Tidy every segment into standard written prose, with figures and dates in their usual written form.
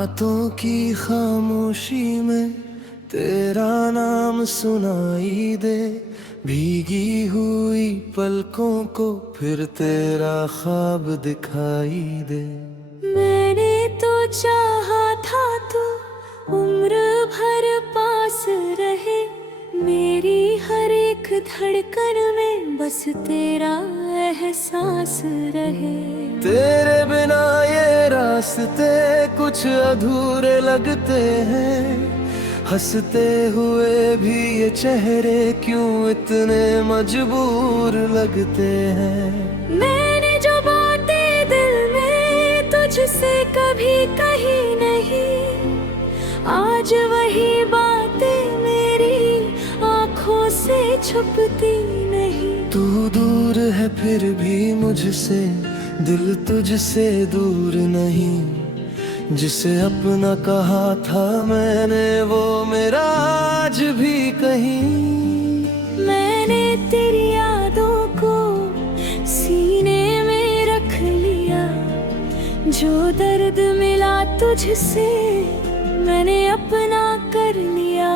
रातों की खामोशी में तेरा नाम सुनाई दे, भीगी हुई पलकों को फिर तेरा ख्वाब दिखाई दे। मैंने तो चाहा था तू उम्र भर पास रहे, मेरी हर एक धड़कन में बस तेरा एहसास रहे। तेरे बिना ये रास्ते कुछ अधूरे लगते हैं, हंसते हुए भी ये चेहरे क्यों इतने मजबूर लगते हैं। मैंने जो बातें दिल में तुझसे कभी कही नहीं, आज वही बातें मेरी आँखों से छुपती नहीं। तू दूर है फिर भी मुझसे, दिल तुझसे दूर नहीं। जिसे अपना कहा था मैंने वो मेरा आज भी कहीं। मैंने तेरी यादों को सीने में रख लिया, जो दर्द मिला तुझसे मैंने अपना कर लिया।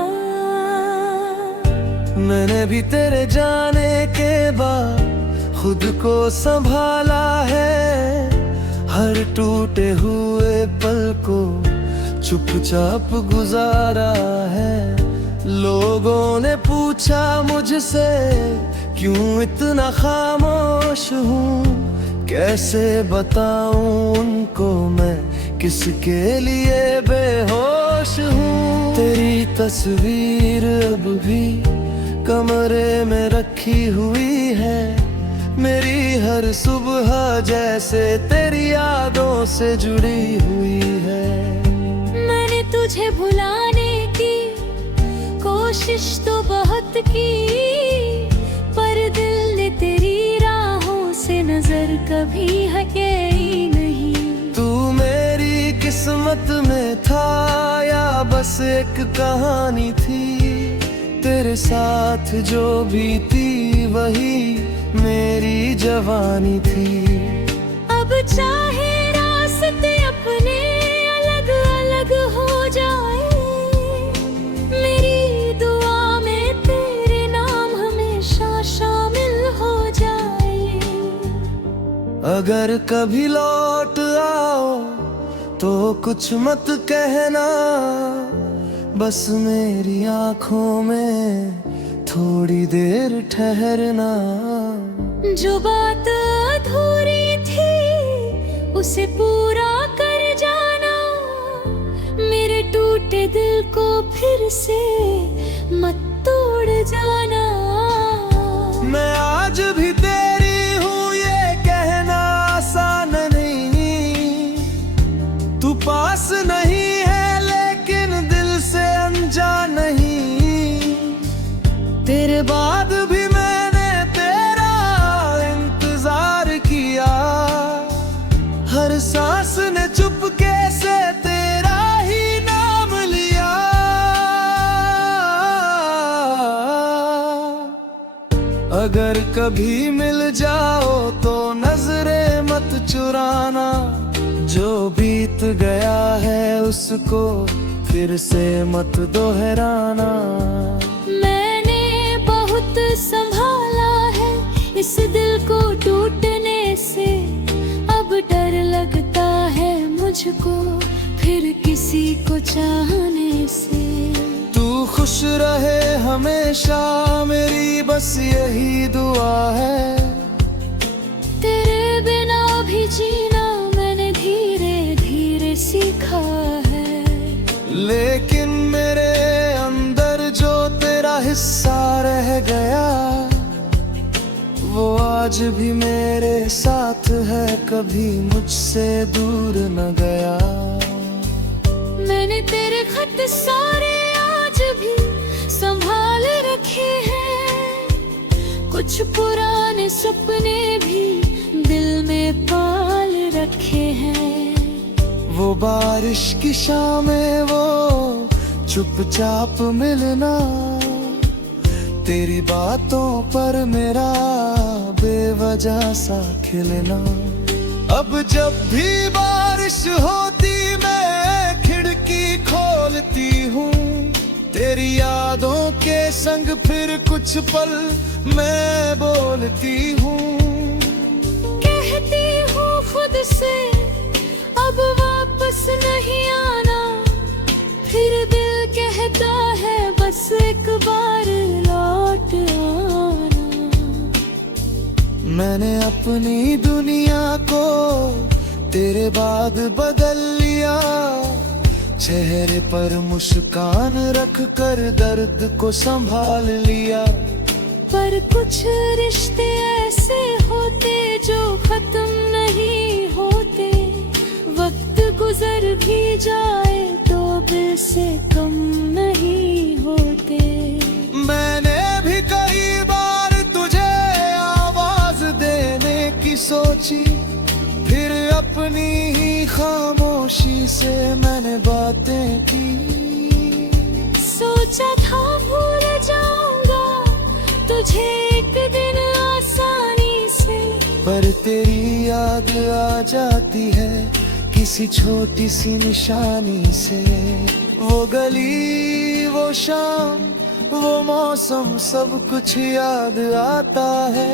मैंने भी तेरे जाने के बाद खुद को संभाला है, हर टूटे हुए पल को चुपचाप गुजारा है। लोगों ने पूछा मुझसे क्यों इतना खामोश हूँ, कैसे बताऊं उनको मैं किसके लिए बेहोश हूँ। तेरी तस्वीर अब भी कमरे में रखी हुई है, मेरी हर सुबह जैसे तेरी यादों से जुड़ी हुई है। मैंने तुझे भुलाने की कोशिश तो बहुत की, पर दिल ने तेरी राहों से नजर कभी हटे ही नहीं। तू मेरी किस्मत में था या बस एक कहानी थी, तेरे साथ जो बीती वही मेरी जवानी थी। अब चाहे रास्ते अपने अलग अलग हो जाए, मेरी दुआ में तेरे नाम हमेशा शामिल हो जाए। अगर कभी लौट आओ तो कुछ मत कहना, बस मेरी आँखों में थोड़ी देर ठहरना। जो बात अधूरी थी उसे पूरा कर जाना, मेरे टूटे दिल को फिर से मत तोड़ जाना। मैं आज भी तेरी हूँ ये कहना आसान नहीं, तू पास नहीं है लेकिन दिल से अनजान नहीं। तेरे बाद भी मैंने तेरा इंतजार किया, हर सांस ने चुपके से तेरा ही नाम लिया। अगर कभी मिल जाओ तो नजरें मत चुराना, जो बीत गया है उसको फिर से मत दोहराना। संभाला है इस दिल को टूटने से, अब डर लगता है मुझको फिर किसी को चाहने से। तू खुश रहे हमेशा मेरी बस यही दुआ है, तेरे बिना भी जीना मैंने धीरे धीरे सीखा है। लेकिन मेरे अंदर जो तेरा हिस्सा रह गया वो आज भी मेरे साथ है, कभी मुझसे दूर न गया। मैंने तेरे खत सारे आज भी संभाल रखे हैं, कुछ पुराने सपने भी दिल में पाल रखे हैं। वो बारिश की शामें वो चुपचाप मिलना, तेरी बातों पर मेरा बेवजह सा खिलना। अब जब भी बारिश होती मैं तेरी यादों के संग फिर कुछ पल मैं बोलती हूँ, कहती हूँ खुद से अब वापस नहीं आना, फिर दिल कहता है बस एक बार लौट आना। मैंने अपनी दुनिया को तेरे बाद बदल लिया, चेहरे पर मुस्कान रख कर दर्द को संभाल लिया। पर कुछ रिश्ते ऐसे होते जो खत्म नहीं होते, वक्त गुजर भी जाए तो दिल से कम नहीं होते। मैंने भी कई बार तुझे आवाज देने की सोची, फिर अपनी ही खामोशी से मैंने बातें की। सोचा था भूल जाऊंगा तुझे एक दिन आसानी से, पर तेरी याद आ जाती है किसी छोटी सी निशानी से। वो गली, वो शाम, वो मौसम, सब कुछ याद आता है।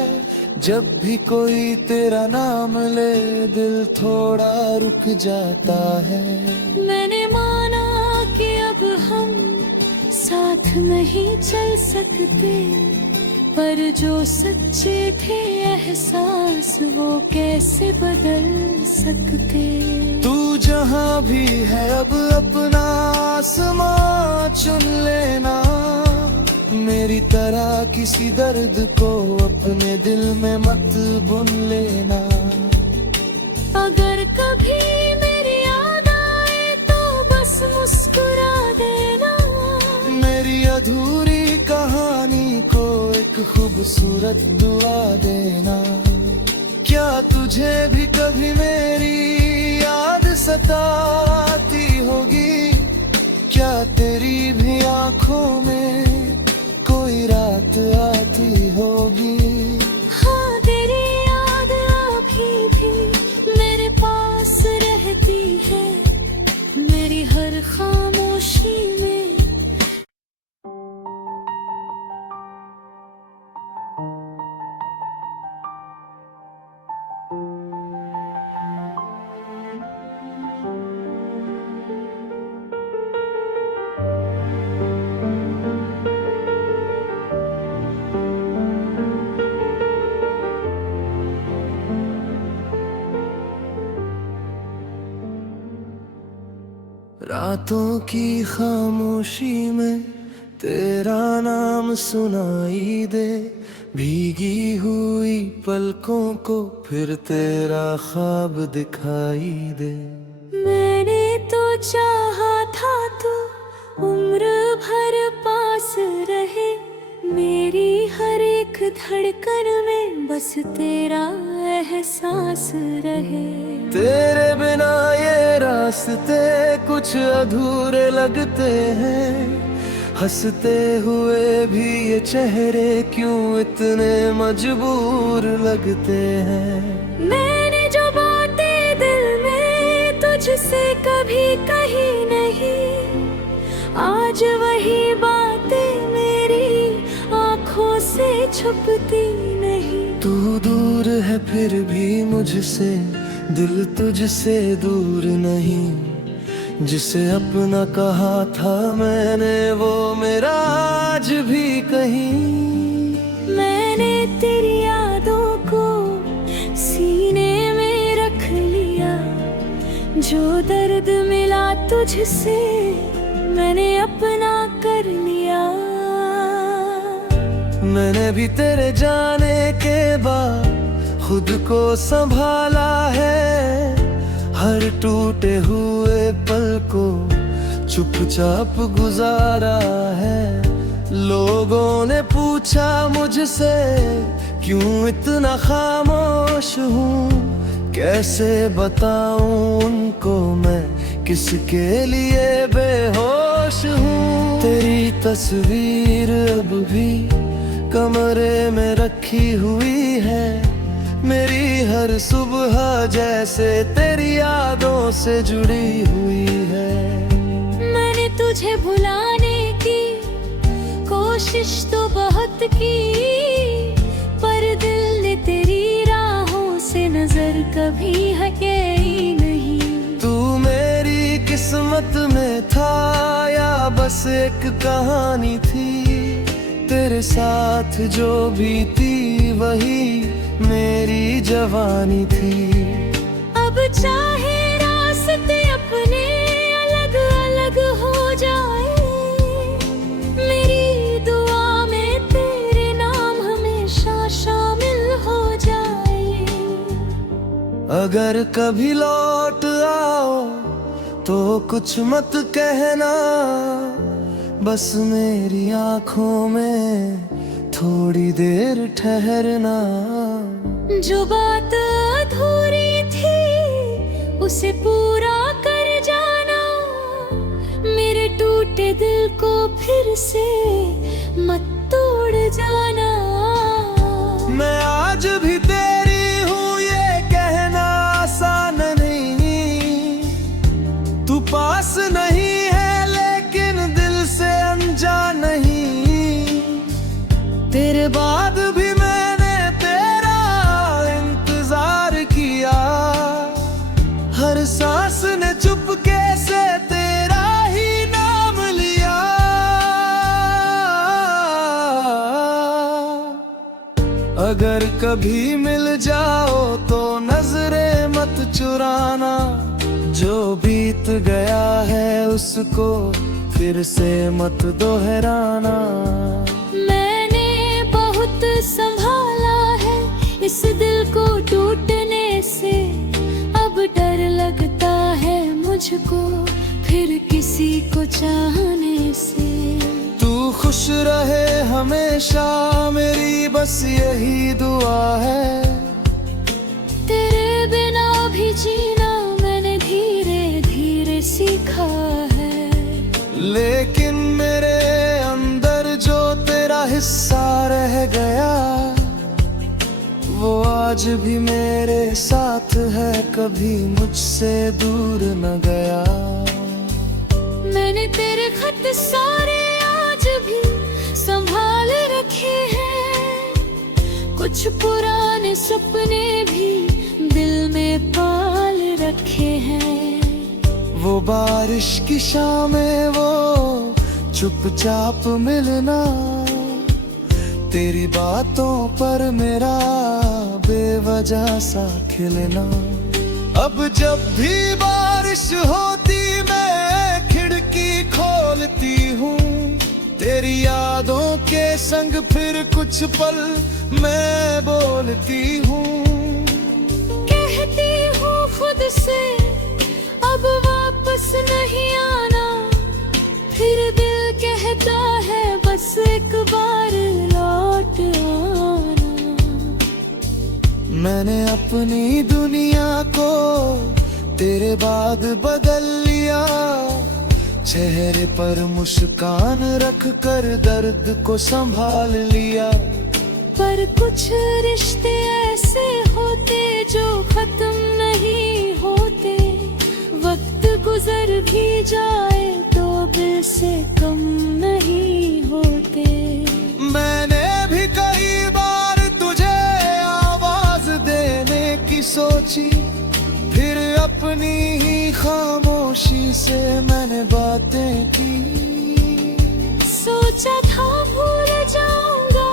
जब भी कोई तेरा नाम ले दिल थोड़ा रुक जाता है। मैंने माना कि अब हम साथ नहीं चल सकते, पर जो सच्चे थे एहसास वो कैसे बदल सकते। तू जहाँ भी है अब अपना आसमां चुन लेना, मेरी तरह किसी दर्द को अपने दिल में मत बुन लेना। अगर कभी मेरी याद आए तो बस मुस्कुरा देना, मेरी अधूरी कहानी को एक खूबसूरत दुआ देना। क्या तुझे भी कभी मेरी याद सताती होगी, क्या तेरी भी आंखों में कोई रात आती होगी। हाँ, तेरी याद अभी भी मेरे पास रहती है, मेरी हर खामोशी में। रातों की खामोशी में तेरा नाम सुनाई दे, भीगी हुई पलकों को फिर तेरा ख्वाब दिखाई दे। मैंने तो चाहा था तू उम्र भर पास रहे, मेरी हर एक धड़कन में बस तेरा एहसास रहे। तेरे बिना ये रास्ते कुछ अधूरे लगते हैं, हंसते हुए भी ये चेहरे क्यों इतने मजबूर लगते हैं। मैंने जो बातें दिल में तुझसे कभी कही नहीं, आज वही बातें मेरी आंखों से छुपती नहीं। तू दूर है फिर भी मुझसे दिल तुझसे दूर नहीं, जिसे अपना कहा था मैंने वो मेरा आज भी कहीं। मैंने तेरी यादों को सीने में रख लिया, जो दर्द मिला तुझसे मैंने अपना कर लिया। मैंने भी तेरे जाने के बाद खुद को संभाला है, हर टूटे हुए पल को चुपचाप गुजारा है। लोगों ने पूछा मुझसे क्यों इतना खामोश हूँ, कैसे बताऊं उनको मैं किसके लिए बेहोश हूँ। तेरी तस्वीर अब भी कमरे में रखी हुई है, मेरी हर सुबह जैसे तेरी यादों से जुड़ी हुई है। मैंने तुझे भुलाने की कोशिश तो बहुत की, पर दिल ने तेरी राहों से नजर कभी हटे ही नहीं। तू मेरी किस्मत में था या बस एक कहानी थी, तेरे साथ जो बीती वही मेरी जवानी थी। अब चाहे रास्ते अपने अलग अलग हो जाए, मेरी दुआ में तेरे नाम हमेशा शामिल हो जाए। अगर कभी लौट आओ तो कुछ मत कहना, बस मेरी आंखों में थोड़ी देर ठहरना। जो बात अधूरी थी उसे पूरा कर जाना, मेरे टूटे दिल को फिर से मत तोड़ जाना। मैं आज भी तेरी हूँ ये कहना आसान नहीं, तू पास नहीं है लेकिन दिल से अनजान नहीं। तेरे बाद भी मैंने तेरा इंतजार किया, हर सांस ने चुपके से तेरा ही नाम लिया। अगर कभी मिल जाओ तो नजरें मत चुराना, जो बीत गया है उसको फिर से मत दोहराना। मैंने बहुत संभाला है इस दिल को टूटने से, अब डर लगता है मुझको फिर किसी को चाहने से। तू खुश रहे हमेशा मेरी बस यही दुआ है, तेरे बिना भी जीना मैंने धीरे धीरे सीखा है। लेकिन मेरे अंदर जो तेरा हिस्सा रह गया वो आज भी मेरे साथ है, कभी मुझसे दूर न गया। मैंने तेरे खत सारे आज भी संभाल रखे हैं, कुछ पुराने सपने भी दिल में पाल रखे हैं। वो बारिश की शामें वो चुपचाप मिलना, तेरी बातों पर मेरा बेवजह सा खिलना। अब जब भी बारिश होती मैं खिड़की खोलती हूँ, तेरी यादों के संग फिर कुछ पल मैं बोलती हूँ। कहती हूँ खुद से अब वापस नहीं आना, फिर दिल कहता है बस एक बार लौट आना। मैंने अपनी दुनिया को तेरे बाद बदल लिया, चेहरे पर मुस्कान रख कर दर्द को संभाल लिया। पर कुछ रिश्ते ऐसे होते जो खत्म नहीं होते, वक्त गुजर भी जाए तो दिल से कम नहीं होते। मैंने भी कई बार तुझे आवाज देने की सोची, फिर अपनी ही खामोशी से मैंने बातें की। सोचा था भूल जाऊंगा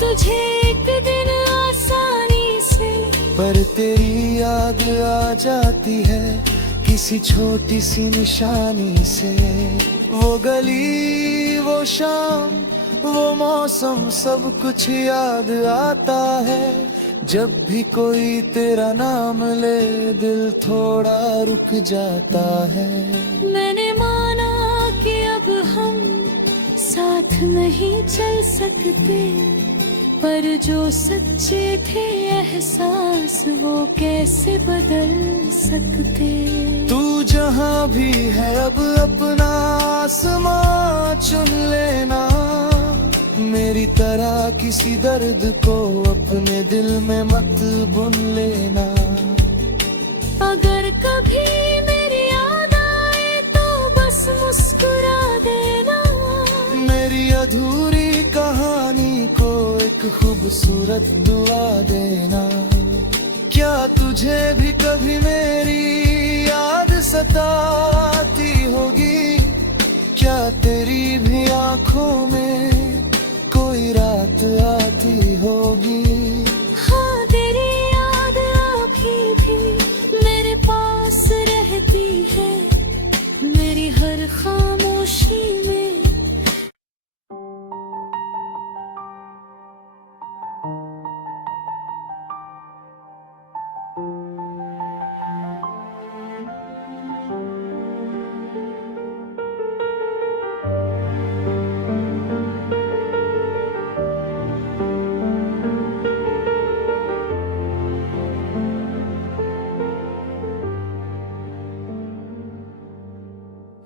तुझे एक दिन आसानी से, पर तेरी याद आ जाती है किसी छोटी सी निशानी से। वो गली वो शाम वो मौसम सब कुछ याद आता है, जब भी कोई तेरा नाम ले दिल थोड़ा रुक जाता है। मैंने माना कि अब हम साथ नहीं चल सकते, पर जो सच्चे थे एहसास वो कैसे बदल सकते। तू जहाँ भी है अब अपना आसमां चुन लेना, मेरी तरह किसी दर्द को अपने दिल में मत बुन लेना। अगर कभी मेरी याद आए तो बस मुस्कुरा देना, मेरी अधूरी खूबसूरत दुआ देना। क्या तुझे भी कभी मेरी याद सताती होगी? क्या तेरी भी आंखों में कोई रात आती होगी? हाँ, तेरी याद अभी भी मेरे पास रहती है, मेरी हर खामोशी में।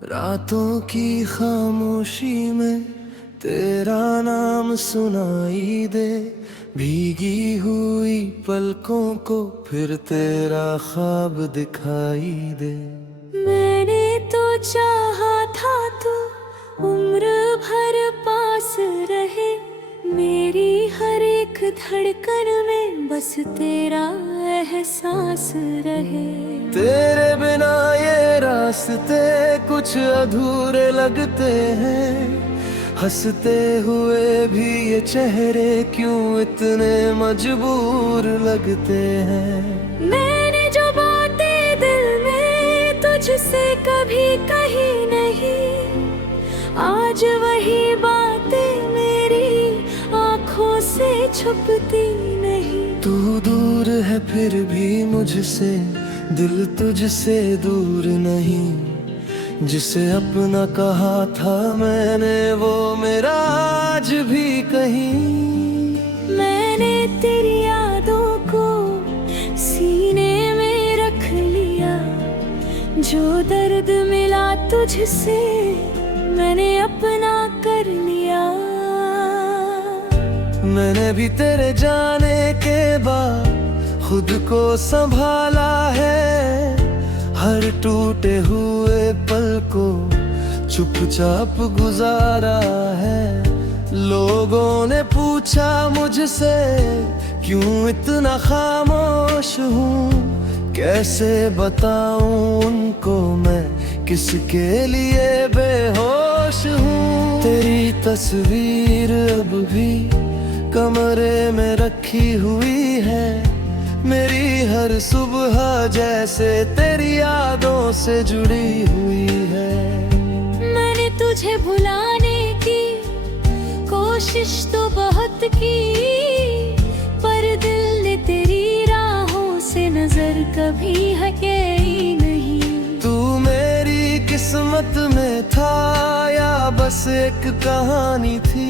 रातों की खामोशी में तेरा नाम सुनाई दे, भीगी हुई पलकों को फिर तेरा ख्वाब दिखाई दे। मैंने तो चाहा था तू उम्र भर पास रहे, मेरी हर एक धड़कन में बस तेरा एहसास रहे। तेरे बिना ये रास्ते कुछ अधूरे लगते हैं, हंसते हुए भी ये चेहरे क्यों इतने मजबूर लगते हैं। मैंने जो बातें दिल में तुझसे कभी कही नहीं, आज वही बातें मेरी आंखों से छुपती नहीं। तू दूर है फिर भी मुझसे, दिल तुझसे दूर नहीं। जिसे अपना कहा था मैंने वो मेरा आज भी कहीं। मैंने तेरी यादों को सीने में रख लिया, जो दर्द मिला तुझसे मैंने अपना कर लिया। मैंने भी तेरे जाने के बाद खुद को संभाला है, हर टूटे हुए पल को चुपचाप गुजारा है। लोगों ने पूछा मुझसे क्यों इतना खामोश हूँ, कैसे बताऊं उनको मैं किसके लिए बेहोश हूँ। तेरी तस्वीर अब भी कमरे में रखी हुई है, मेरी हर सुबह जैसे तेरी यादों से जुड़ी हुई है। मैंने तुझे भुलाने की कोशिश तो बहुत की, पर दिल ने तेरी राहों से नजर कभी हटे ही नहीं। तू मेरी किस्मत में था या बस एक कहानी थी,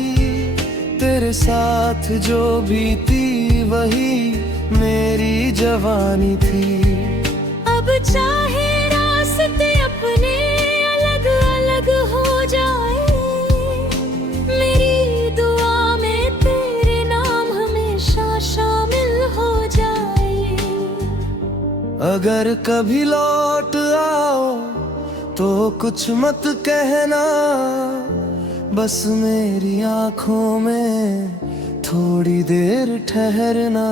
तेरे साथ जो बीती वही मेरी जवानी थी। अब चाहे रास्ते अपने अलग अलग हो जाए, मेरी दुआ में तेरे नाम हमेशा शामिल हो जाए। अगर कभी लौट आओ तो कुछ मत कहना, बस मेरी आंखों में थोड़ी देर ठहरना।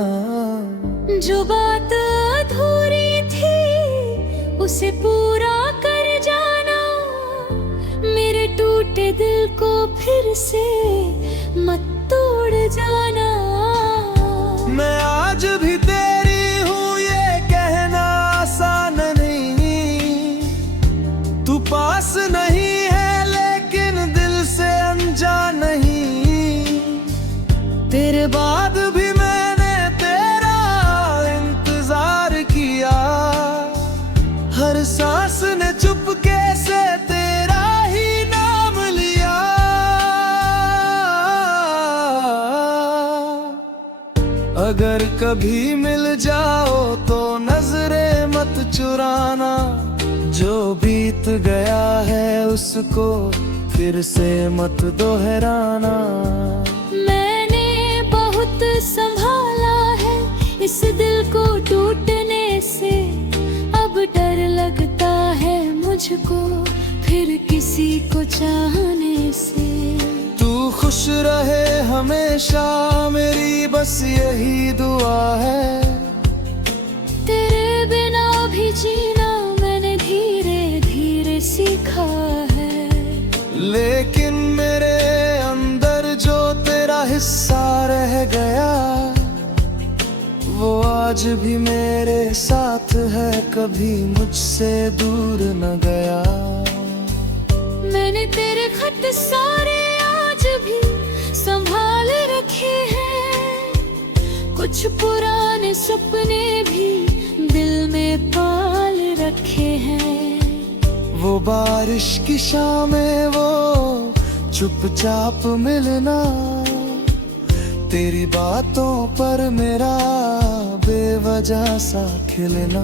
जो बात अधूरी थी उसे पूरा कर जाना, मेरे टूटे दिल को फिर से मत तोड़ जाना। मैं आज भी तेरी हूँ ये कहना आसान नहीं, तू पास नहीं है लेकिन दिल से अनजान नहीं। तेरे बाद भी मैंने तेरा इंतजार किया, हर सांस ने चुपके से तेरा ही नाम लिया। अगर कभी मिल जाओ तो नजरें मत चुराना, जो बीत गया है उसको फिर से मत दोहराना। संभाला है इस दिल को टूटने से, अब डर लगता है मुझको फिर किसी को चाहने से। तू खुश रहे हमेशा मेरी बस यही दुआ है। तेरे बिना भी जीना मैंने धीरे धीरे सीखा है। लेकिन मेरे अंदर जो तेरा हिस्सा रह गया, वो आज भी मेरे साथ है, कभी मुझसे दूर न गया। मैंने तेरे खत सारे आज भी संभाल रखे हैं, कुछ पुराने सपने भी दिल में पाल रखे हैं। वो बारिश की शामें, वो चुपचाप मिलना, तेरी बातों पर मेरा बेवजह सा खिलना।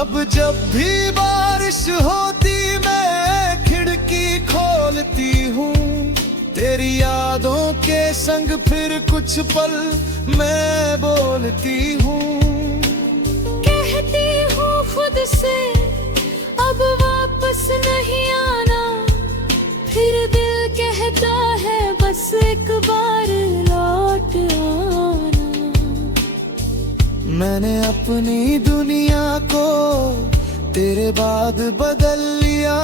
अब जब भी बारिश होती मैं खिड़की खोलती हूँ, तेरी यादों के संग फिर कुछ पल मैं बोलती हूँ। कहती हूँ खुद से अब वापस नहीं आना, फिर दिल कहता है बस एक बार लौट आना। मैंने अपनी दुनिया को तेरे बाद बदल लिया,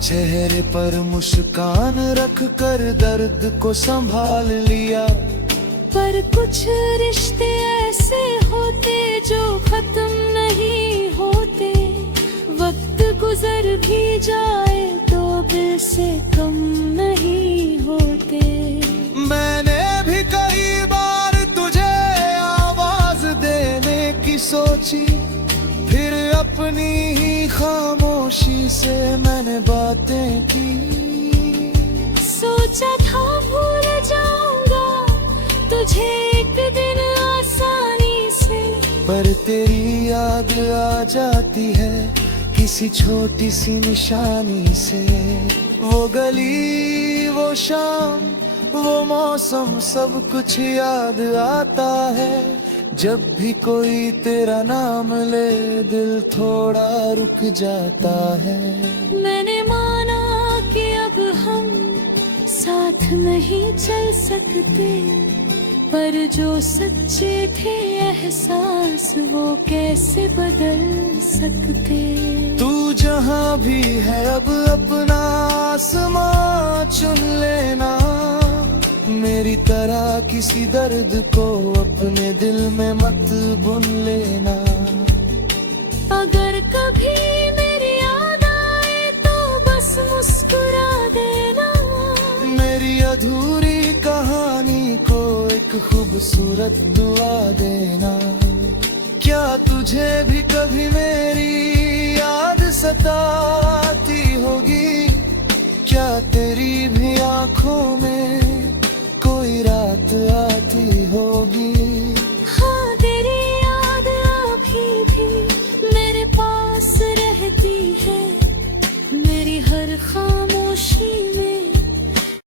चेहरे पर मुस्कान रख कर दर्द को संभाल लिया। पर कुछ रिश्ते ऐसे होते जो खत्म नहीं होते, वक्त गुजर भी जाए तो दिल से कम नहीं होते। मैंने भी कई बार तुझे आवाज देने की सोची, फिर अपनी ही खामोशी से मैंने बातें की। सोचा था भूल जाऊंगा तुझे एक दिन आसानी से, पर तेरी याद आ जाती है किसी छोटी सी निशानी से। वो गली, वो शाम, वो मौसम, सब कुछ याद आता है। जब भी कोई तेरा नाम ले दिल थोड़ा रुक जाता है। मैंने माना कि अब हम साथ नहीं चल सकते, पर जो सच्चे थे एहसास वो कैसे बदल सकते। तू जहाँ भी है अब अपना आसमां चुन लेना, मेरी तरह किसी दर्द को अपने दिल में मत बुन लेना। अगर कभी मेरी याद आए तो बस मुस्कुरा देना, मेरी अधूरी कहानी को एक खूबसूरत दुआ देना। क्या तुझे भी कभी मेरी याद सताती होगी? क्या तेरी भी आंखों में